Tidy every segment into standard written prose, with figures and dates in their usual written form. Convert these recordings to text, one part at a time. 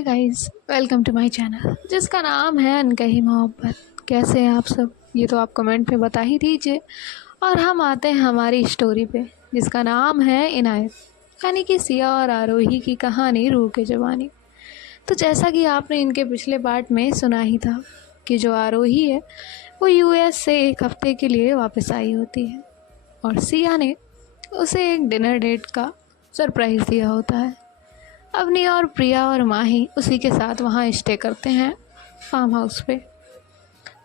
Hey guys, welcome to my channel जिसका नाम है अनकही मोहब्बत। कैसे हैं आप सब? ये तो आप कमेंट पे बता ही दीजिए। और हम आते हैं हमारी स्टोरी पे जिसका नाम है इनायत, यानी कि सिया और आरोही की कहानी रूह के जवानी। तो जैसा कि आपने इनके पिछले पार्ट में सुना ही था कि जो आरोही है वो यूएस से एक हफ्ते के लिए वापस आई होती है और सिया ने उसे एक डिनर डेट का सरप्राइज़ दिया होता है। अवनी और प्रिया और माही उसी के साथ वहाँ स्टे करते हैं फार्म हाउस पे।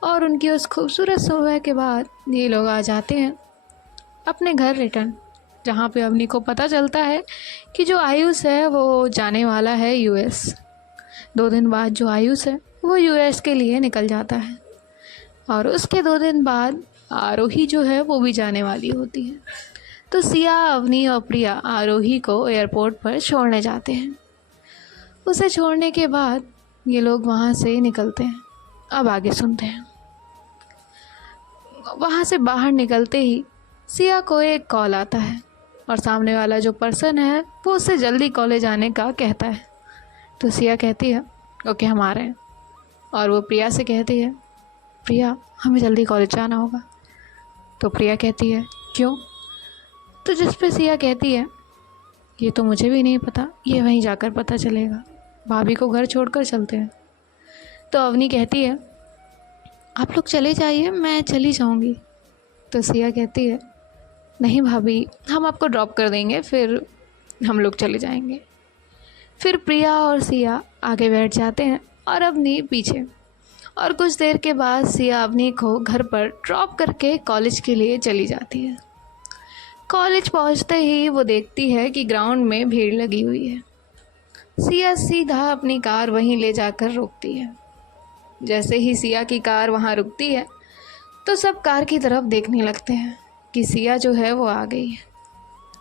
और उनकी उस खूबसूरत सुबह के बाद ये लोग आ जाते हैं अपने घर रिटर्न, जहाँ पे अवनी को पता चलता है कि जो आयुष है वो जाने वाला है यूएस। 2 दिन बाद जो आयुष है वो यूएस के लिए निकल जाता है और उसके 2 दिन बाद आरोही जो है वो भी जाने वाली होती है। तो सिया, अवनी और प्रिया आरोही को एयरपोर्ट पर छोड़ने जाते हैं। उसे छोड़ने के बाद ये लोग वहाँ से निकलते हैं। अब आगे सुनते हैं। वहाँ से बाहर निकलते ही सिया को एक कॉल आता है और सामने वाला जो पर्सन है वो उससे जल्दी कॉलेज आने का कहता है। तो सिया कहती है ओके हम आ रहे हैं। और वो प्रिया से कहती है प्रिया हमें जल्दी कॉलेज जाना होगा। तो प्रिया कहती है क्यों? तो जिस पे सिया कहती है ये तो मुझे भी नहीं पता, ये वहीं जाकर पता चलेगा, भाभी को घर छोड़कर चलते हैं। तो अवनी कहती है आप लोग चले जाइए, मैं चली जाऊंगी। तो सिया कहती है नहीं भाभी, हम आपको ड्रॉप कर देंगे, फिर हम लोग चले जाएंगे। फिर प्रिया और सिया आगे बैठ जाते हैं और अवनी पीछे। और कुछ देर के बाद सिया अवनी को घर पर ड्रॉप करके कॉलेज के लिए चली जाती है। कॉलेज पहुंचते ही वो देखती है कि ग्राउंड में भीड़ लगी हुई है। सिया सीधा अपनी कार वहीं ले जाकर रोकती है। जैसे ही सिया की कार वहाँ रुकती है तो सब कार की तरफ देखने लगते हैं कि सिया जो है वो आ गई है।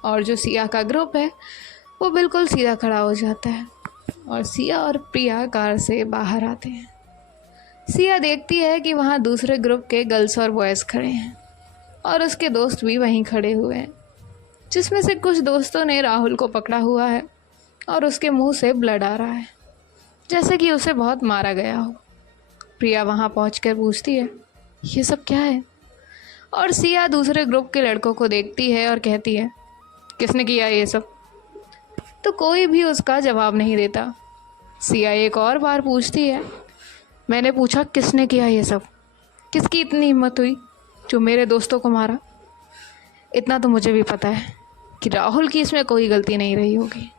और जो सिया का ग्रुप है वो बिल्कुल सीधा खड़ा हो जाता है और सिया और प्रिया कार से बाहर आते हैं। सिया देखती है कि वहाँ दूसरे ग्रुप के गर्ल्स और बॉयज़ खड़े हैं और उसके दोस्त भी वहीं खड़े हुए हैं, जिसमें से कुछ दोस्तों ने राहुल को पकड़ा हुआ है और उसके मुंह से ब्लड आ रहा है, जैसे कि उसे बहुत मारा गया हो। प्रिया वहां पहुंचकर पूछती है ये सब क्या है? और सिया दूसरे ग्रुप के लड़कों को देखती है और कहती है किसने किया ये सब? तो कोई भी उसका जवाब नहीं देता। सिया एक और बार पूछती है मैंने पूछा किसने किया ये सब? किसकी इतनी हिम्मत हुई जो मेरे दोस्तों को मारा? इतना तो मुझे भी पता है कि राहुल की इसमें कोई गलती नहीं रही होगी।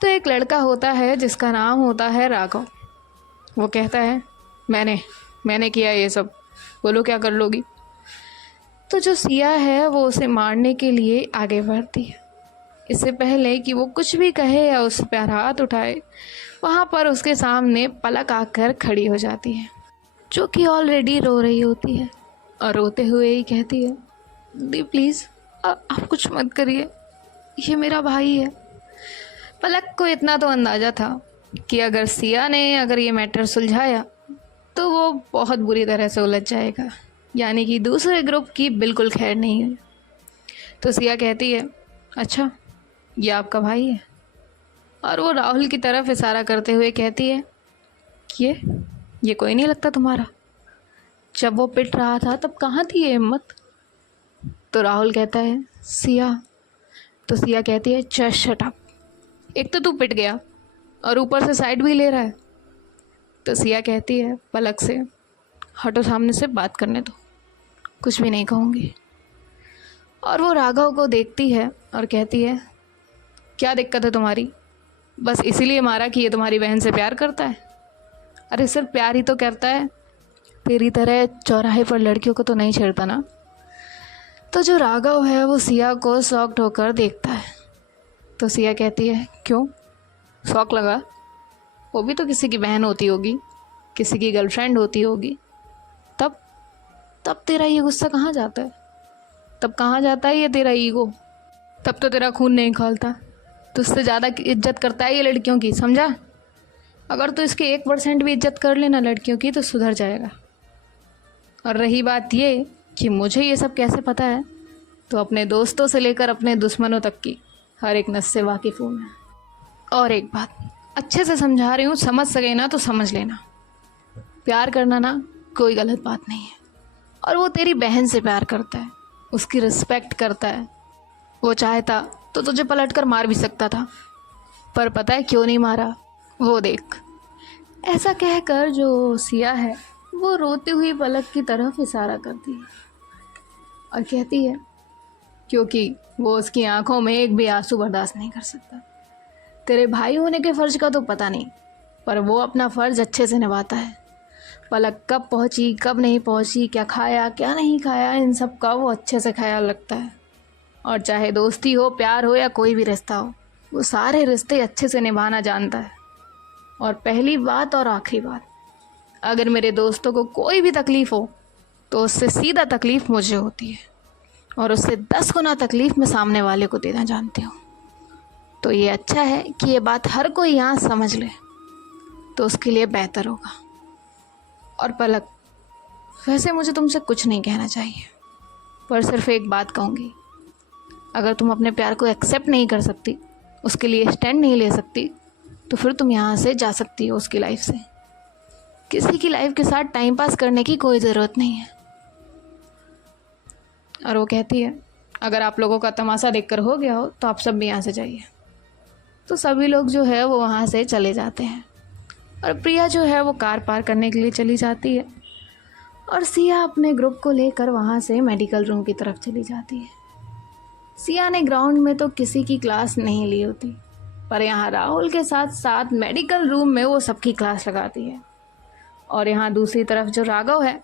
तो एक लड़का होता है जिसका नाम होता है राघव। वो कहता है मैंने किया ये सब, बोलो क्या कर लोगी? तो जो सिया है वो उसे मारने के लिए आगे बढ़ती है। इससे पहले कि वो कुछ भी कहे या उस पर हाथ उठाए, वहाँ पर उसके सामने पलक आकर खड़ी हो जाती है, जो कि ऑलरेडी रो रही होती है। और रोते हुए ही कहती है दी प्लीज़ आप कुछ मत करिए, ये मेरा भाई है। पलक को इतना तो अंदाज़ा था कि अगर सिया ने ये मैटर सुलझाया तो वो बहुत बुरी तरह से उलझ जाएगा, यानी कि दूसरे ग्रुप की बिल्कुल खैर नहीं है। तो सिया कहती है अच्छा ये आपका भाई है? और वो राहुल की तरफ इशारा करते हुए कहती है ये कोई नहीं लगता तुम्हारा? जब वो पिट रहा था तब कहाँ थी ये हिम्मत? तो राहुल कहता है सिया। तो सिया कहती है जस्ट शट अप, एक तो तू पिट गया और ऊपर से साइड भी ले रहा है। तो सिया कहती है पलक से हटो सामने से, बात करने दो, कुछ भी नहीं कहूँगी। और वो राघव को देखती है और कहती है क्या दिक्कत है तुम्हारी? बस इसीलिए मारा कि ये तुम्हारी बहन से प्यार करता है? अरे सिर्फ प्यार ही तो करता है, तेरी तरह चौराहे पर लड़कियों को तो नहीं छेड़ता ना। तो जो राघव है वो सिया को शॉक्ड होकर देखता है। तो सिया कहती है क्यों शौक लगा? वो भी तो किसी की बहन होती होगी, किसी की गर्लफ्रेंड होती होगी, तब तेरा ये गुस्सा कहाँ जाता है? तब कहाँ जाता है ये तेरा ईगो? तब तो तेरा खून नहीं खौलता, तुझसे ज़्यादा इज्जत करता है ये लड़कियों की, समझा? अगर तो इसकी 1% भी इज्जत कर लेना लड़कियों की तो सुधर जाएगा। और रही बात ये कि मुझे ये सब कैसे पता है, तो अपने दोस्तों से लेकर अपने दुश्मनों तक की हर एक नस से वाकिफ़ हूँ मैं। और एक बात, अच्छे से समझा रही हूँ, समझ सके ना तो समझ लेना। प्यार करना ना कोई गलत बात नहीं है, और वो तेरी बहन से प्यार करता है, उसकी रिस्पेक्ट करता है। वो चाहता तो तुझे पलट कर मार भी सकता था, पर पता है क्यों नहीं मारा? वो देख। ऐसा कहकर जो सिया है वो रोती हुई पलक की तरफ इशारा करती है और कहती है क्योंकि वो उसकी आंखों में एक भी आंसू बर्दाश्त नहीं कर सकता। तेरे भाई होने के फ़र्ज का तो पता नहीं, पर वो अपना फ़र्ज अच्छे से निभाता है। पलक कब पहुंची, कब नहीं पहुंची, क्या खाया क्या नहीं खाया, इन सब का वो अच्छे से ख्याल रखता है। और चाहे दोस्ती हो, प्यार हो या कोई भी रिश्ता हो, वो सारे रिश्ते अच्छे से निभाना जानता है। और पहली बात और आखिरी बात, अगर मेरे दोस्तों को कोई भी तकलीफ़ हो तो उससे सीधा तकलीफ़ मुझे होती है, और उससे 10 गुना तकलीफ़ मैं सामने वाले को देना जानती हूँ। तो ये अच्छा है कि ये बात हर कोई यहाँ समझ ले, तो उसके लिए बेहतर होगा। और पलक, वैसे मुझे तुमसे कुछ नहीं कहना चाहिए, पर सिर्फ एक बात कहूँगी। अगर तुम अपने प्यार को एक्सेप्ट नहीं कर सकती, उसके लिए स्टैंड नहीं ले सकती, तो फिर तुम यहाँ से जा सकती हो उसकी लाइफ से। किसी की लाइफ के साथ टाइम पास करने की कोई ज़रूरत नहीं है। और वो कहती है अगर आप लोगों का तमाशा देखकर हो गया हो तो आप सब भी यहाँ से जाइए। तो सभी लोग जो है वो वहाँ से चले जाते हैं, और प्रिया जो है वो कार पार करने के लिए चली जाती है, और सिया अपने ग्रुप को लेकर वहाँ से मेडिकल रूम की तरफ चली जाती है। सिया ने ग्राउंड में तो किसी की क्लास नहीं ली होती, पर यहाँ राहुल के साथ साथ मेडिकल रूम में वो सबकी क्लास लगाती है। और यहाँ दूसरी तरफ जो राघव है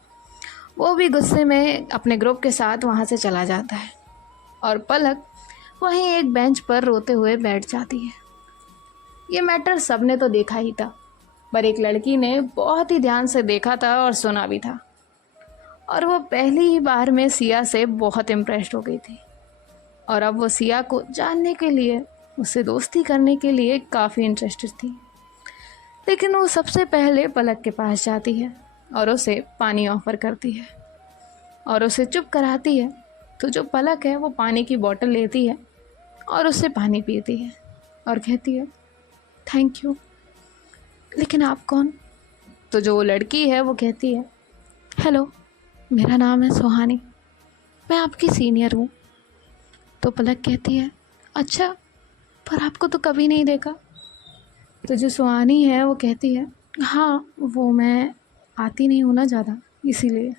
वो भी गुस्से में अपने ग्रुप के साथ वहाँ से चला जाता है, और पलक वहीं एक बेंच पर रोते हुए बैठ जाती है। ये मैटर सबने तो देखा ही था, पर एक लड़की ने बहुत ही ध्यान से देखा था और सुना भी था, और वो पहली ही बार में सिया से बहुत इम्प्रेस्ड हो गई थी, और अब वो सिया को जानने के लिए, उससे दोस्ती करने के लिए काफ़ी इंटरेस्टेड थी। लेकिन वो सबसे पहले पलक के पास जाती है और उसे पानी ऑफर करती है और उसे चुप कराती है। तो जो पलक है वो पानी की बोतल लेती है और उससे पानी पीती है और कहती है थैंक यू, लेकिन आप कौन? तो जो लड़की है वो कहती है हेलो, मेरा नाम है सुहानी, मैं आपकी सीनियर हूँ। तो पलक कहती है अच्छा, पर आपको तो कभी नहीं देखा। तो जो सुहानी है वो कहती है हाँ, वो मैं आती नहीं हूँ ना ज़्यादा, इसीलिए।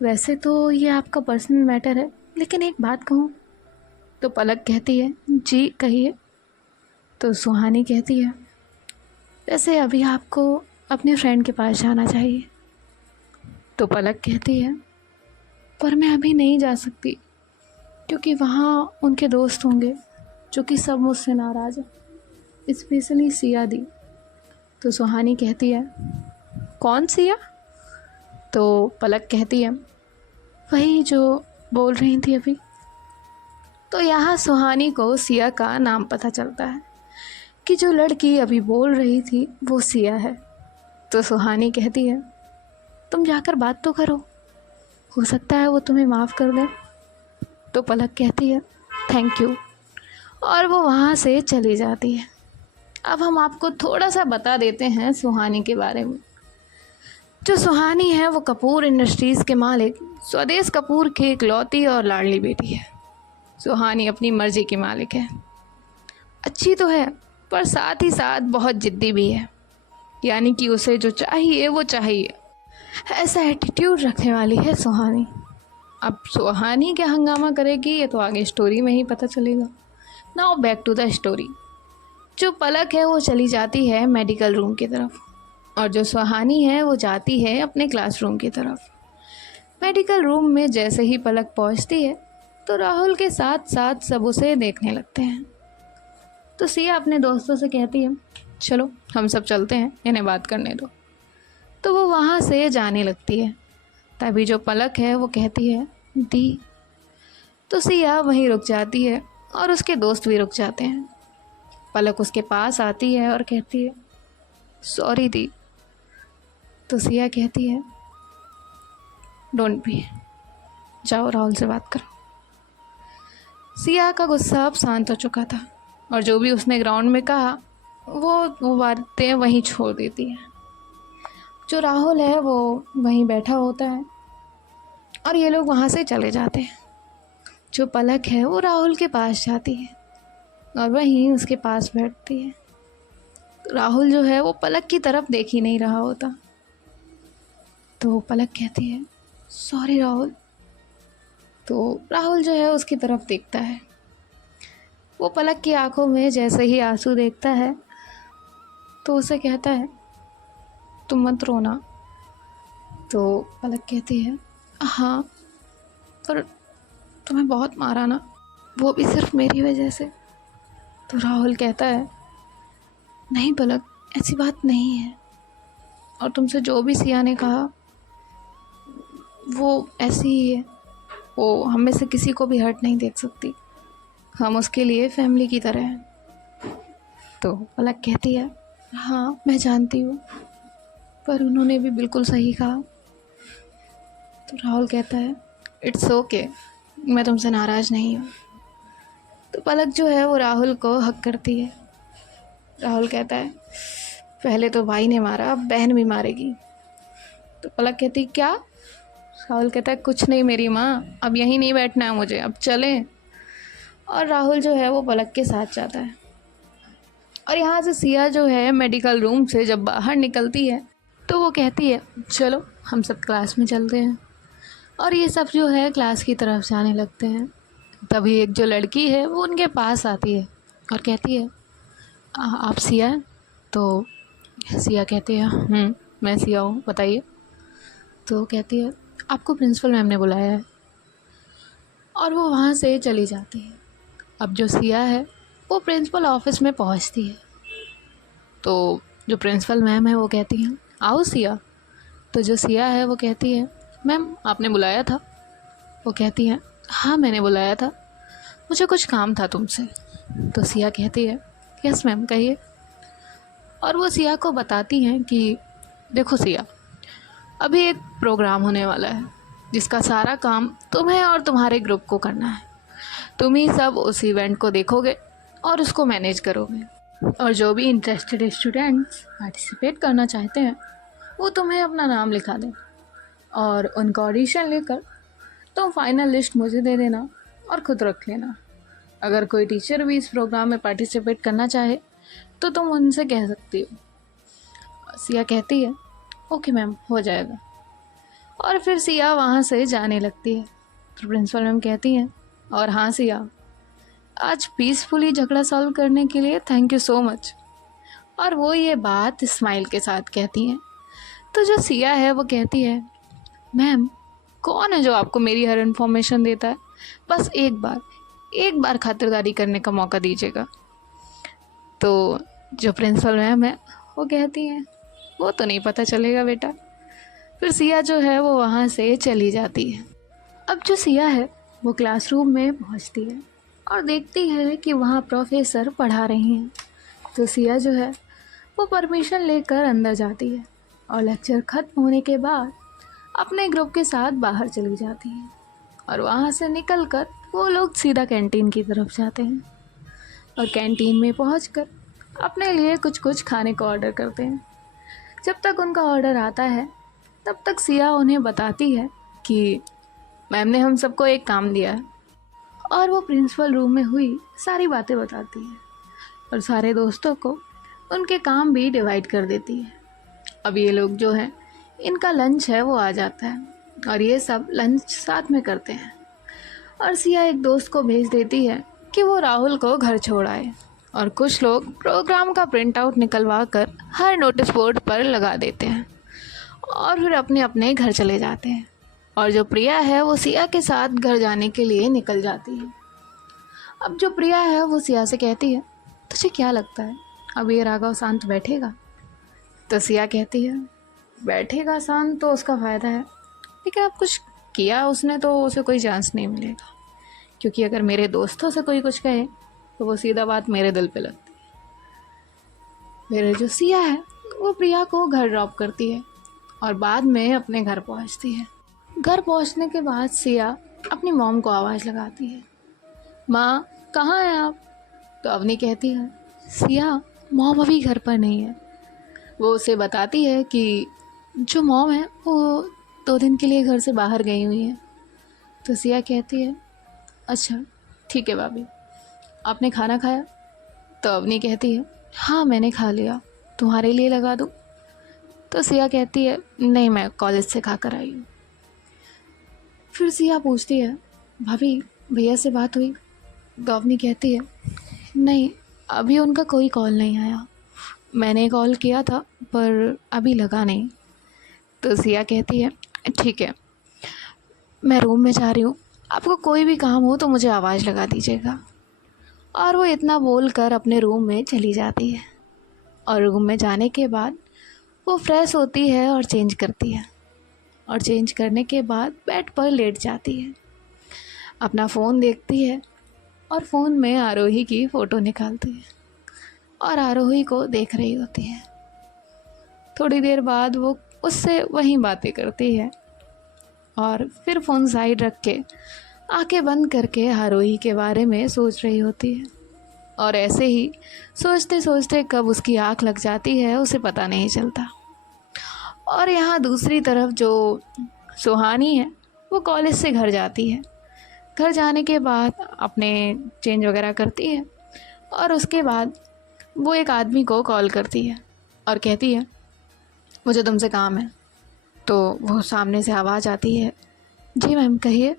वैसे तो ये आपका पर्सनल मैटर है, लेकिन एक बात कहूँ? तो पलक कहती है जी कहिए। तो सुहानी कहती है वैसे अभी आपको अपने फ्रेंड के पास जाना चाहिए। तो पलक कहती है पर मैं अभी नहीं जा सकती, क्योंकि वहाँ उनके दोस्त होंगे जो कि सब मुझसे नाराज़ हैं, स्पेशली सिया दी। तो सुहानी कहती है कौन सिया? तो पलक कहती है वही जो बोल रही थी अभी। तो यहाँ सुहानी को सिया का नाम पता चलता है कि जो लड़की अभी बोल रही थी वो सिया है। तो सुहानी कहती है तुम जाकर बात तो करो, हो सकता है वो तुम्हें माफ़ कर दे। तो पलक कहती है थैंक यू, और वो वहाँ से चली जाती है। अब हम आपको थोड़ा सा बता देते हैं सुहानी के बारे में। जो सुहानी है वो कपूर इंडस्ट्रीज़ के मालिक स्वदेश कपूर की इकलौती और लाडली बेटी है। सुहानी अपनी मर्जी की मालिक है, अच्छी तो है पर साथ ही साथ बहुत ज़िद्दी भी है, यानी कि उसे जो चाहिए वो चाहिए, ऐसा एटीट्यूड रखने वाली है सुहानी। अब सुहानी क्या हंगामा करेगी ये तो आगे स्टोरी में ही पता चलेगा। Now back to the story. जो पलक है वो चली जाती है मेडिकल रूम की तरफ, और जो सुहानी है वो जाती है अपने क्लासरूम की तरफ। मेडिकल रूम में जैसे ही पलक पहुंचती है तो राहुल के साथ साथ सब उसे देखने लगते हैं। तो सिया अपने दोस्तों से कहती है चलो हम सब चलते हैं, इन्हें बात करने दो। तो वो वहाँ से जाने लगती है। तभी जो पलक है वो कहती है दी। तो सिया वहीं रुक जाती है और उसके दोस्त भी रुक जाते हैं। पलक उसके पास आती है और कहती है सॉरी दी। तो सिया कहती है डोंट बी, जाओ राहुल से बात करो। सिया का गुस्सा अब शांत हो चुका था, और जो भी उसने ग्राउंड में कहा वो बातें वहीं छोड़ देती है। जो राहुल है वो वहीं बैठा होता है और ये लोग वहाँ से चले जाते हैं। जो पलक है वो राहुल के पास जाती है और वहीं उसके पास बैठती है। राहुल जो है वो पलक की तरफ देख ही नहीं रहा होता। तो पलक कहती है, सॉरी राहुल। तो राहुल जो है उसकी तरफ देखता है। वो पलक की आंखों में जैसे ही आंसू देखता है तो उसे कहता है, तुम मत रोना। तो पलक कहती है, हाँ, पर तुम्हें बहुत मारा ना, वो भी सिर्फ मेरी वजह से। तो राहुल कहता है, नहीं पलक, ऐसी बात नहीं है, और तुमसे जो भी सिया ने कहा वो ऐसी ही है। वो हम में से किसी को भी हर्ट नहीं देख सकती, हम उसके लिए फैमिली की तरह हैं। तो पलक कहती है, हाँ मैं जानती हूँ, पर उन्होंने भी बिल्कुल सही कहा। तो राहुल कहता है, इट्स ओके, मैं तुमसे नाराज़ नहीं हूँ। तो पलक जो है वो राहुल को हक करती है। राहुल कहता है, पहले तो भाई ने मारा, अब बहन भी मारेगी। तो पलक कहती, क्या? राहुल कहता है, कुछ नहीं मेरी माँ, अब यहीं नहीं बैठना है मुझे, अब चलें। और राहुल जो है वो पलक के साथ जाता है। और यहाँ से सिया जो है मेडिकल रूम से जब बाहर निकलती है तो वो कहती है, चलो हम सब क्लास में चलते हैं। और ये सब जो है क्लास की तरफ जाने लगते हैं। तभी एक जो लड़की है वो उनके पास आती है और कहती है, आप सिया हैं?" तो सिया कहती है, मैं सिया हूँ, बताइए। तो कहती है, आपको प्रिंसिपल मैम ने बुलाया है। और वो वहाँ से चली जाती है। अब जो सिया है वो प्रिंसिपल ऑफिस में पहुँचती है। तो जो प्रिंसिपल मैम है वो कहती हैं, आओ सिया। तो जो सिया है वो कहती है, मैम आपने बुलाया था? वो कहती है, हाँ मैंने बुलाया था, मुझे कुछ काम था तुमसे। तो सिया कहती है, यस मैम कहिए। और वो सिया को बताती हैं कि देखो सिया, अभी एक प्रोग्राम होने वाला है जिसका सारा काम तुम्हें और तुम्हारे ग्रुप को करना है। तुम ही सब उस इवेंट को देखोगे और उसको मैनेज करोगे, और जो भी इंटरेस्टेड स्टूडेंट्स पार्टिसिपेट करना चाहते हैं वो तुम्हें अपना नाम लिखा दें और उनका ऑडिशन लेकर तुम फाइनल लिस्ट मुझे दे देना और ख़ुद रख लेना। अगर कोई टीचर भी इस प्रोग्राम में पार्टिसिपेट करना चाहे तो तुम उनसे कह सकती हो। सिया कहती है, ओके मैम, हो जाएगा। और फिर सिया वहाँ से जाने लगती है। तो प्रिंसिपल मैम कहती हैं, और हाँ सिया, आज पीसफुली झगड़ा सॉल्व करने के लिए थैंक यू सो मच। और वो ये बात स्माइल के साथ कहती हैं। तो जो सिया है वो कहती है, मैम कौन है जो आपको मेरी हर इन्फॉर्मेशन देता है, बस एक बार खातिरदारी करने का मौका दीजिएगा। तो जो प्रिंसिपल मैम है वो कहती हैं, वो तो नहीं पता चलेगा बेटा। फिर सिया जो है वो वहाँ से चली जाती है। अब जो सिया है वो क्लासरूम में पहुँचती है और देखती है कि वहाँ प्रोफेसर पढ़ा रही हैं। तो सिया जो है वो परमिशन लेकर अंदर जाती है और लेक्चर ख़त्म होने के बाद अपने ग्रुप के साथ बाहर चली जाती है। और वहाँ से निकलकर वो लोग सीधा कैंटीन की तरफ जाते हैं और कैंटीन में पहुंचकर अपने लिए कुछ कुछ खाने को ऑर्डर करते हैं। जब तक उनका ऑर्डर आता है तब तक सिया उन्हें बताती है कि मैम ने हम सबको एक काम दिया है। और वो प्रिंसिपल रूम में हुई सारी बातें बताती है और सारे दोस्तों को उनके काम भी डिवाइड कर देती है। अब ये लोग जो हैं, इनका लंच है वो आ जाता है और ये सब लंच साथ में करते हैं। और सिया एक दोस्त को भेज देती है कि वो राहुल को घर छोड़ आए। और कुछ लोग प्रोग्राम का प्रिंट आउट निकलवा कर हर नोटिस बोर्ड पर लगा देते हैं और फिर अपने अपने घर चले जाते हैं। और जो प्रिया है वो सिया के साथ घर जाने के लिए निकल जाती है। अब जो प्रिया है वो सिया से कहती है, तुझे क्या लगता है अब ये राघव शांत बैठेगा? तो सिया कहती है, बैठेगा शांत तो उसका फ़ायदा है, लेकिन अब कुछ किया उसने तो उसे कोई चांस नहीं मिलेगा, क्योंकि अगर मेरे दोस्तों से कोई कुछ कहे तो वो सीधा बात मेरे दिल पे लगती है। फिर जो सिया है वो प्रिया को घर ड्रॉप करती है और बाद में अपने घर पहुंचती है। घर पहुंचने के बाद सिया अपनी मॉम को आवाज़ लगाती है, माँ कहाँ हैं आप? तो अवनी कहती है, सिया मॉम अभी घर पर नहीं है। वो उसे बताती है कि जो मॉम है वो 2 दिन के लिए घर से बाहर गई हुई है। तो सिया कहती है अच्छा ठीक है भाभी, आपने खाना खाया? तो अवनी कहती है हाँ मैंने खा लिया, तुम्हारे लिए लगा दूँ? तो सिया कहती है नहीं, मैं कॉलेज से खा कर आई हूँ। फिर सिया पूछती है भाभी भैया से बात हुई? तो अवनी कहती है नहीं, अभी उनका कोई कॉल नहीं आया, मैंने कॉल किया था पर अभी लगा नहीं। तो सिया कहती है ठीक है, मैं रूम में जा रही हूँ, आपको कोई भी काम हो तो मुझे आवाज़ लगा दीजिएगा। और वो इतना बोल कर अपने रूम में चली जाती है। और रूम में जाने के बाद वो फ्रेश होती है और चेंज करती है, और चेंज करने के बाद बेड पर लेट जाती है, अपना फ़ोन देखती है और फ़ोन में आरोही की फ़ोटो निकालती है और आरोही को देख रही होती है। थोड़ी देर बाद वो उससे वहीं बातें करती है और फिर फ़ोन साइड रख के आंखें बंद करके आरोही के बारे में सोच रही होती है। और ऐसे ही सोचते सोचते कब उसकी आँख लग जाती है उसे पता नहीं चलता। और यहाँ दूसरी तरफ जो सुहानी है वो कॉलेज से घर जाती है। घर जाने के बाद अपने चेंज वगैरह करती है और उसके बाद वो एक आदमी को कॉल करती है और कहती है मुझे तुमसे काम है। तो वो सामने से आवाज़ आती है जी मैम कहिए।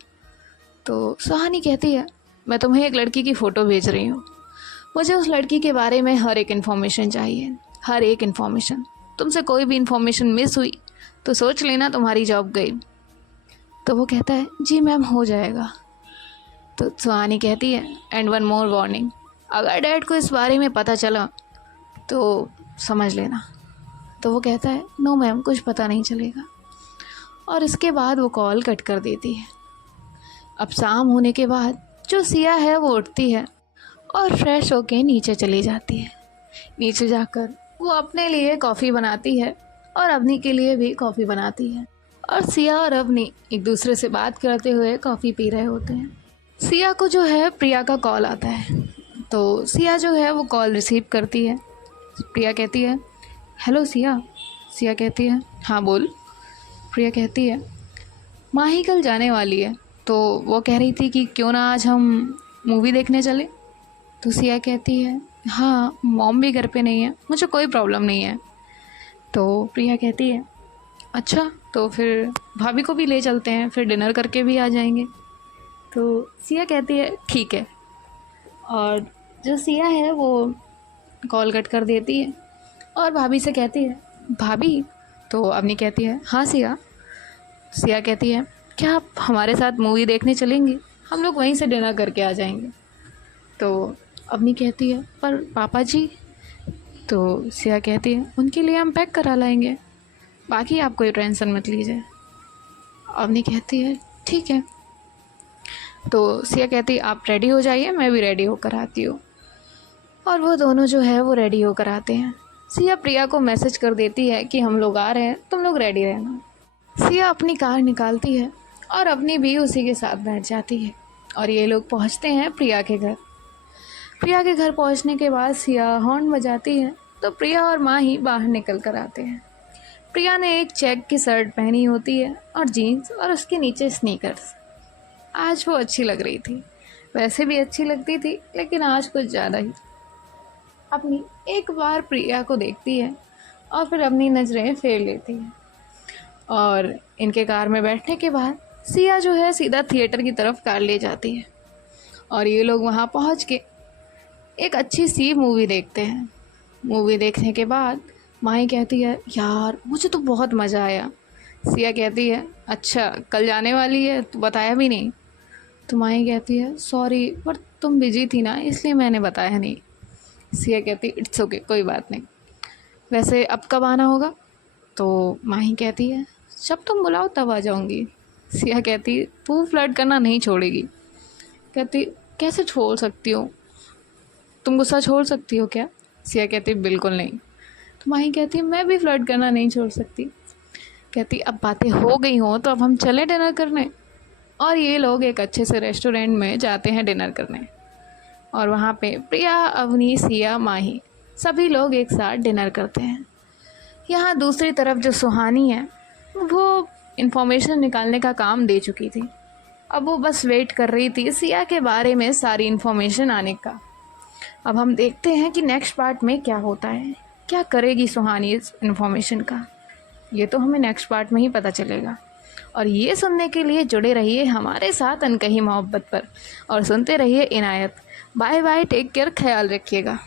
तो सुहानी कहती है मैं तुम्हें एक लड़की की फ़ोटो भेज रही हूँ, मुझे उस लड़की के बारे में हर एक इन्फॉर्मेशन चाहिए, हर एक इन्फॉर्मेशन। तुमसे कोई भी इन्फॉर्मेशन मिस हुई तो सोच लेना तुम्हारी जॉब गई। तो वो कहता है जी मैम हो जाएगा। तो सुहानी कहती है एंड वन मोर वार्निंग, अगर डैड को इस बारे में पता चला तो समझ लेना। तो वो कहता है नो मैम कुछ पता नहीं चलेगा। और इसके बाद वो कॉल कट कर देती है। अब शाम होने के बाद जो सिया है वो उठती है और फ्रेश होके नीचे चली जाती है। नीचे जाकर वो अपने लिए कॉफ़ी बनाती है और अवनी के लिए भी कॉफ़ी बनाती है। और सिया और अवनी एक दूसरे से बात करते हुए कॉफ़ी पी रहे होते हैं। सिया को जो है प्रिया का कॉल आता है। तो सिया जो है वो कॉल रिसीव करती है। प्रिया कहती है हेलो सिया। सिया कहती है हाँ बोल। प्रिया कहती है माही कल जाने वाली है, तो वो कह रही थी कि क्यों ना आज हम मूवी देखने चले। तो सिया कहती है हाँ मॉम भी घर पे नहीं है, मुझे कोई प्रॉब्लम नहीं है। तो प्रिया कहती है अच्छा तो फिर भाभी को भी ले चलते हैं, फिर डिनर करके भी आ जाएंगे। तो सिया कहती है ठीक है। और जो सिया है वो कॉल कट कर देती है और भाभी से कहती है भाभी। तो अवनी कहती है हाँ सिया। सिया कहती है क्या आप हमारे साथ मूवी देखने चलेंगी, हम लोग वहीं से डिनर करके आ जाएंगे। तो अवनी कहती है पर पापा जी। तो सिया कहती है उनके लिए हम पैक करा लाएंगे, बाकी आप कोई टेंशन मत लीजिए। अवनी कहती है ठीक है। तो सिया कहती है आप रेडी हो जाइए, मैं भी रेडी होकर आती हूँ। और वो दोनों जो है वो रेडी होकर आते हैं। सिया प्रिया को मैसेज कर देती है कि हम लोग आ रहे हैं, तुम लोग रेडी रहना। सिया अपनी कार निकालती है और अवनी भी उसी के साथ बैठ जाती है और ये लोग पहुंचते हैं प्रिया के घर। प्रिया के घर पहुंचने के बाद सिया हॉर्न बजाती है तो प्रिया और माही बाहर निकल कर आते हैं। प्रिया ने एक चेक की शर्ट पहनी होती है और जीन्स और उसके नीचे स्नीकर्स। आज वो अच्छी लग रही थी, वैसे भी अच्छी लगती थी लेकिन आज कुछ ज़्यादा ही। अपनी एक बार प्रिया को देखती है और फिर अपनी नज़रें फेर लेती है। और इनके कार में बैठने के बाद सिया जो है सीधा थिएटर की तरफ कार ले जाती है और ये लोग वहाँ पहुँच के एक अच्छी सी मूवी देखते हैं। मूवी देखने के बाद माही कहती है यार मुझे तो बहुत मज़ा आया। सिया कहती है अच्छा कल जाने वाली है तो बताया भी नहीं। तो माही कहती है सॉरी पर तुम बिजी थी ना इसलिए मैंने बताया नहीं। सिया कहती इट्स ओके कोई बात नहीं, वैसे अब कब आना होगा? तो माही कहती है जब तुम बुलाओ तब आ जाऊँगी। सिया कहती तू फ्लर्ट करना नहीं छोड़ेगी। कहती कैसे छोड़ सकती हो, तुम गुस्सा छोड़ सकती हो क्या? सिया कहती बिल्कुल नहीं। तो माही कहती मैं भी फ्लर्ट करना नहीं छोड़ सकती। कहती अब बातें हो गई हों तो अब हम चलें डिनर करने। और ये लोग एक अच्छे से रेस्टोरेंट में जाते हैं डिनर करने। और वहाँ पे प्रिया, अवनी, सिया, माही सभी लोग एक साथ डिनर करते हैं। यहाँ दूसरी तरफ जो सुहानी है वो इन्फॉर्मेशन निकालने का काम दे चुकी थी। अब वो बस वेट कर रही थी सिया के बारे में सारी इन्फॉर्मेशन आने का। अब हम देखते हैं कि नेक्स्ट पार्ट में क्या होता है, क्या करेगी सुहानी इस इन्फॉर्मेशन का। ये तो हमें नेक्स्ट पार्ट में ही पता चलेगा। और ये सुनने के लिए जुड़े रहिए हमारे साथ अनकही मोहब्बत पर और सुनते रहिए इनायत। बाय बाय, टेक केयर, ख्याल रखिएगा।